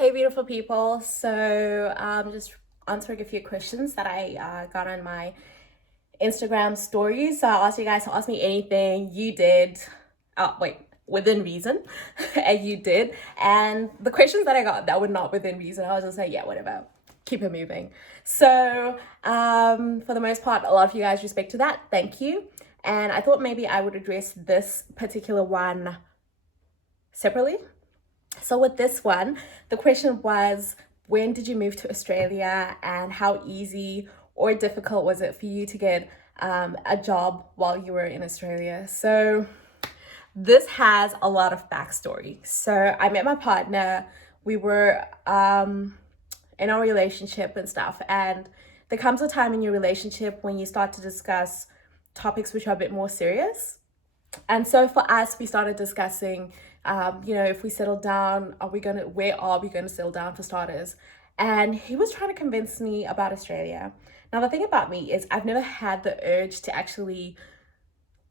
Hey, beautiful people. So, just answering a few questions that I got on my Instagram stories. So, I asked you guys to ask me anything. You did. Wait, within reason. And you did. And the questions that I got that were not within reason, I was just like, yeah, whatever. Keep it moving. So, for the most part, a lot of you guys respect to that. Thank you. And I thought maybe I would address this particular one separately. So with this one, the question was, when did you move to Australia and how easy or difficult was it for you to get a job while you were in Australia? So this has a lot of backstory. So I met my partner, we were in our relationship and stuff, and there comes a time in your relationship when you start to discuss topics which are a bit more serious. And so for us, we started discussing, if we settle down, where are we going to settle down for starters? And he was trying to convince me about Australia. Now, the thing about me is I've never had the urge to actually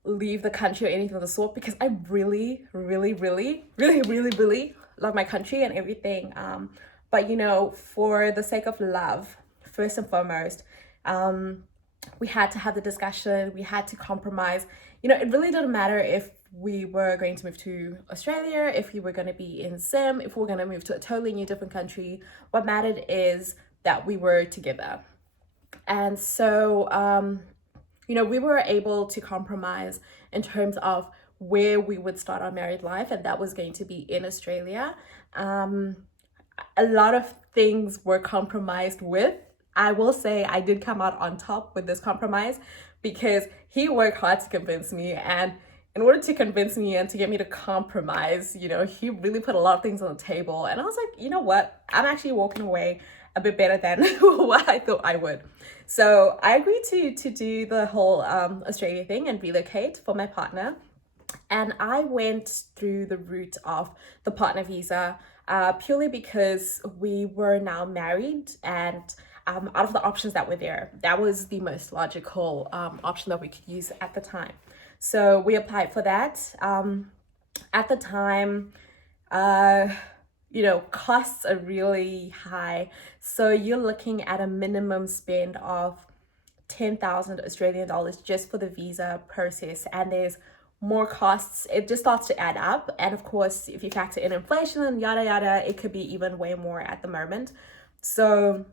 leave the country or anything of the sort because I really, really, really, really, really, really love my country and everything. But, for the sake of love, first and foremost, we had to have the discussion, we had to compromise. It really didn't matter if we were going to move to Australia, if we were going to be in Zim, if we were going to move to a totally new different country. What mattered is that we were together. And so, we were able to compromise in terms of where we would start our married life, and that was going to be in Australia. A lot of things were compromised with. I will say I did come out on top with this compromise because he worked hard to convince me. And in order to convince me and to get me to compromise, he really put a lot of things on the table. And I was like, you know what? I'm actually walking away a bit better than what I thought I would. So I agreed to do the whole Australia thing and relocate for my partner. And I went through the route of the partner visa purely because we were now married, and out of the options that were there, that was the most logical option that we could use at the time. So we applied for that. At the time, costs are really high. So you're looking at a minimum spend of 10,000 Australian dollars just for the visa process. And there's more costs. It just starts to add up. And of course, if you factor in inflation and yada, yada, it could be even way more at the moment. So,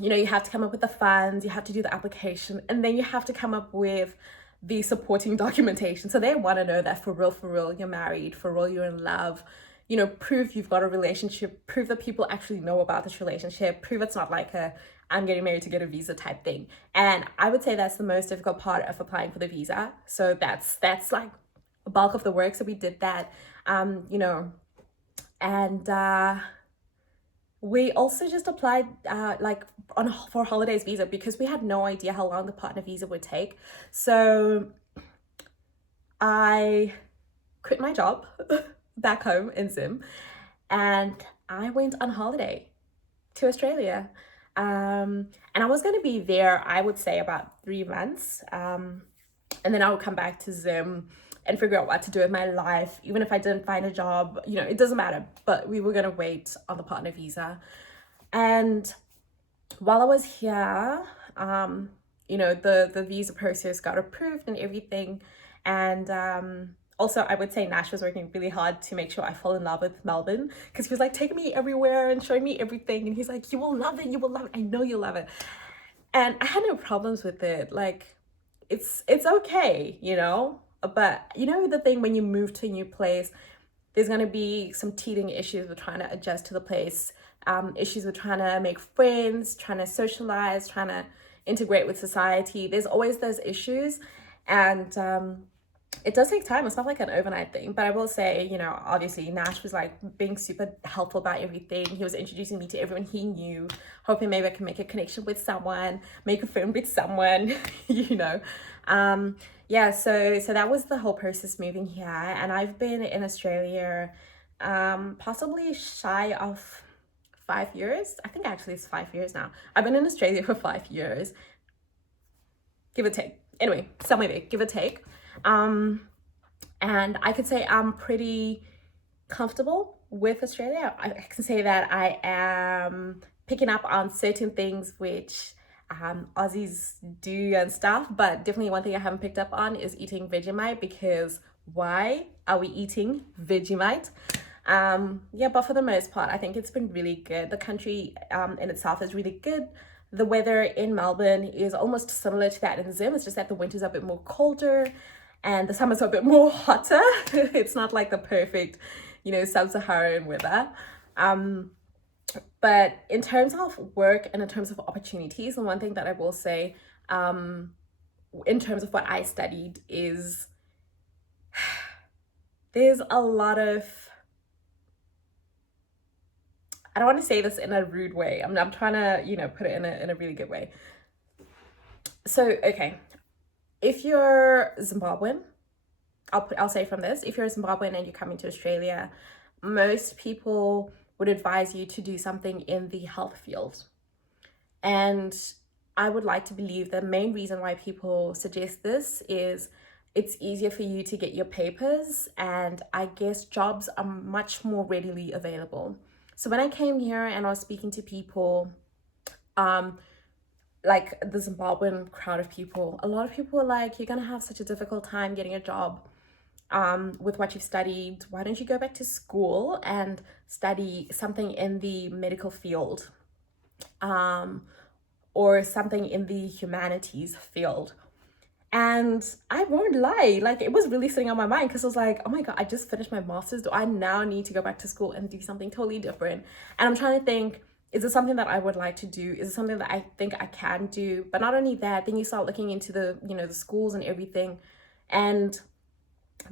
you have to come up with the funds, you have to do the application, and then you have to come up with the supporting documentation. So they want to know that for real, you're married, for real, you're in love, prove you've got a relationship, prove that people actually know about this relationship, prove it's not like I'm getting married to get a visa type thing. And I would say that's the most difficult part of applying for the visa. So that's like a bulk of the work. So we did that, and we also just applied for holidays visa because we had no idea how long the partner visa would take. So I quit my job back home in Zim and I went on holiday to Australia. And I was going to be there, I would say, about 3 months. And then I would come back to Zim and figure out what to do with my life. Even if I didn't find a job, it doesn't matter. But we were going to wait on the partner visa. And while I was here, the visa process got approved and everything. And also, I would say Nash was working really hard to make sure I fall in love with Melbourne, because he was like taking me everywhere and showing me everything. And he's like, you will love it. You will love it. I know you'll love it. And I had no problems with it. Like, it's okay, But the thing when you move to a new place, there's going to be some teething issues with trying to adjust to the place, issues with trying to make friends, trying to socialize, trying to integrate with society. There's always those issues. And it does take time. It's not like an overnight thing. But I will say, obviously Nash was like being super helpful about everything. He was introducing me to everyone he knew, hoping maybe I can make a connection with someone, make a friend with someone, So that was the whole process moving here. And I've been in Australia possibly shy of 5 years. I think actually it's 5 years now. I've been in Australia for 5 years, give or take. Anyway, somewhere there, give or take. And I could say I'm pretty comfortable with Australia, I can say that I am picking up on certain things which Aussies do and stuff, but definitely one thing I haven't picked up on is eating Vegemite, because why are we eating Vegemite? Yeah, but for the most part, I think it's been really good. The country in itself is really good. The weather in Melbourne is almost similar to that in Zim. It's just that the winters are a bit more colder and the summers are a bit more hotter. It's not like the perfect, sub-Saharan weather. But in terms of work and in terms of opportunities, the one thing that I will say, in terms of what I studied, is there's a lot of, I don't want to say this in a rude way. I'm trying to, put it in a really good way. So, okay, if you're Zimbabwean, I'll say from this, if you're a Zimbabwean and you're coming to Australia, most people would advise you to do something in the health field. And I would like to believe the main reason why people suggest this is it's easier for you to get your papers, and I guess jobs are much more readily available. So when I came here and I was speaking to people, like the Zimbabwean crowd of people, a lot of people were like, you're gonna have such a difficult time getting a job with what you've studied. Why don't you go back to school and study something in the medical field, or something in the humanities field? And I won't lie, like it was really sitting on my mind, because I was like, oh my God, I just finished my master's. Do I now need to go back to school and do something totally different? And I'm trying to think, is it something that I would like to do? Is it something that I think I can do? But not only that, then you start looking into the, the schools and everything. And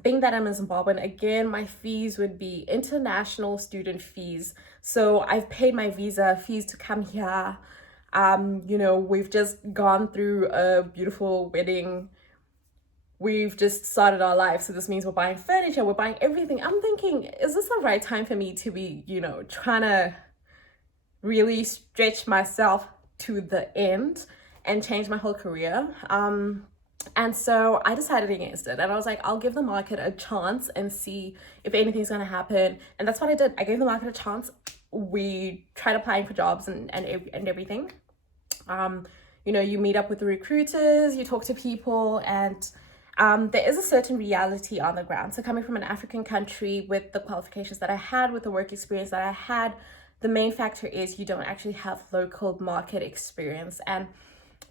being that I'm in Zimbabwean, again, my fees would be international student fees. So I've paid my visa fees to come here. We've just gone through a beautiful wedding. We've just started our life. So this means we're buying furniture, we're buying everything. I'm thinking, is this the right time for me to be, trying to really stretch myself to the end and change my whole career? And so I decided against it. And I was like, I'll give the market a chance and see if anything's going to happen. And that's what I did. I gave the market a chance. We tried applying for jobs and everything. You meet up with the recruiters, you talk to people, and there is a certain reality on the ground. So coming from an African country with the qualifications that I had, with the work experience that I had, the main factor is you don't actually have local market experience. And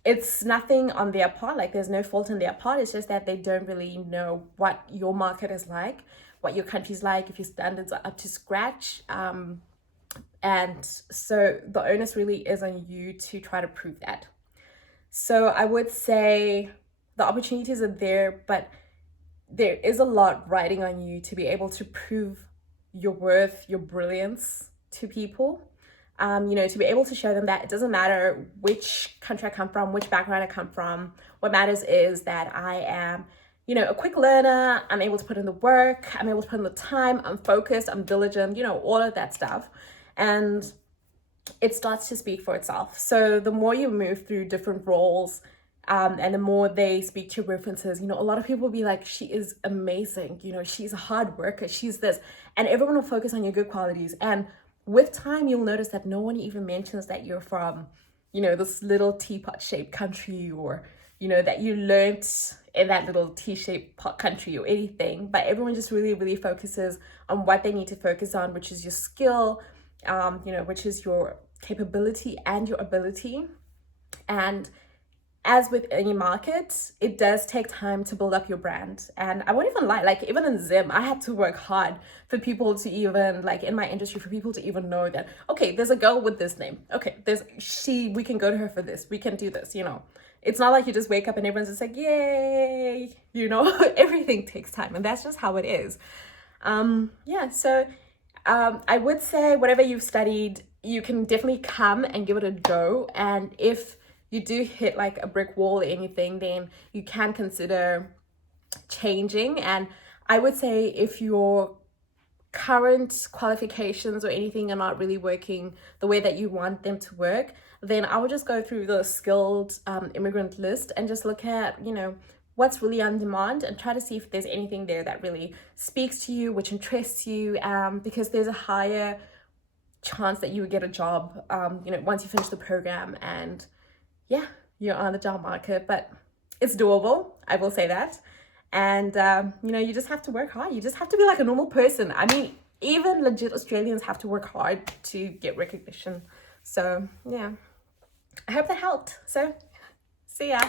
it's nothing on their part, like there's no fault in their part. It's just that they don't really know what your market is like, what your country's like, if your standards are up to scratch. And so the onus really is on you to try to prove that. So I would say the opportunities are there, but there is a lot riding on you to be able to prove your worth, your brilliance to people. To be able to show them that it doesn't matter which country I come from, which background I come from. What matters is that I am, a quick learner. I'm able to put in the work. I'm able to put in the time. I'm focused. I'm diligent, all of that stuff. And it starts to speak for itself. So the more you move through different roles, and the more they speak to references, a lot of people will be like, she is amazing. She's a hard worker. She's this. And everyone will focus on your good qualities. And with time, you'll notice that no one even mentions that you're from, this little teapot shaped country, or, that you learned in that little T-shaped pot country or anything. But everyone just really, really focuses on what they need to focus on, which is your skill, which is your capability and your ability. And as with any market, it does take time to build up your brand. And I won't even lie, like even in Zim, I had to work hard for people to even, like in my industry, for people to even know that, okay, there's a girl with this name. Okay, we can go to her for this. We can do this, It's not like you just wake up and everyone's just like, yay, everything takes time. And that's just how it is. So I would say whatever you've studied, you can definitely come and give it a go. And if you do hit like a brick wall or anything, then you can consider changing. And I would say if your current qualifications or anything are not really working the way that you want them to work, then I would just go through the skilled immigrant list and just look at, what's really on demand and try to see if there's anything there that really speaks to you, which interests you, because there's a higher chance that you would get a job, once you finish the program and yeah, you're on the job market. But it's doable, I will say that. And you just have to work hard. You just have to be like a normal person. I mean, even legit Australians have to work hard to get recognition. So yeah, I hope that helped. So see ya.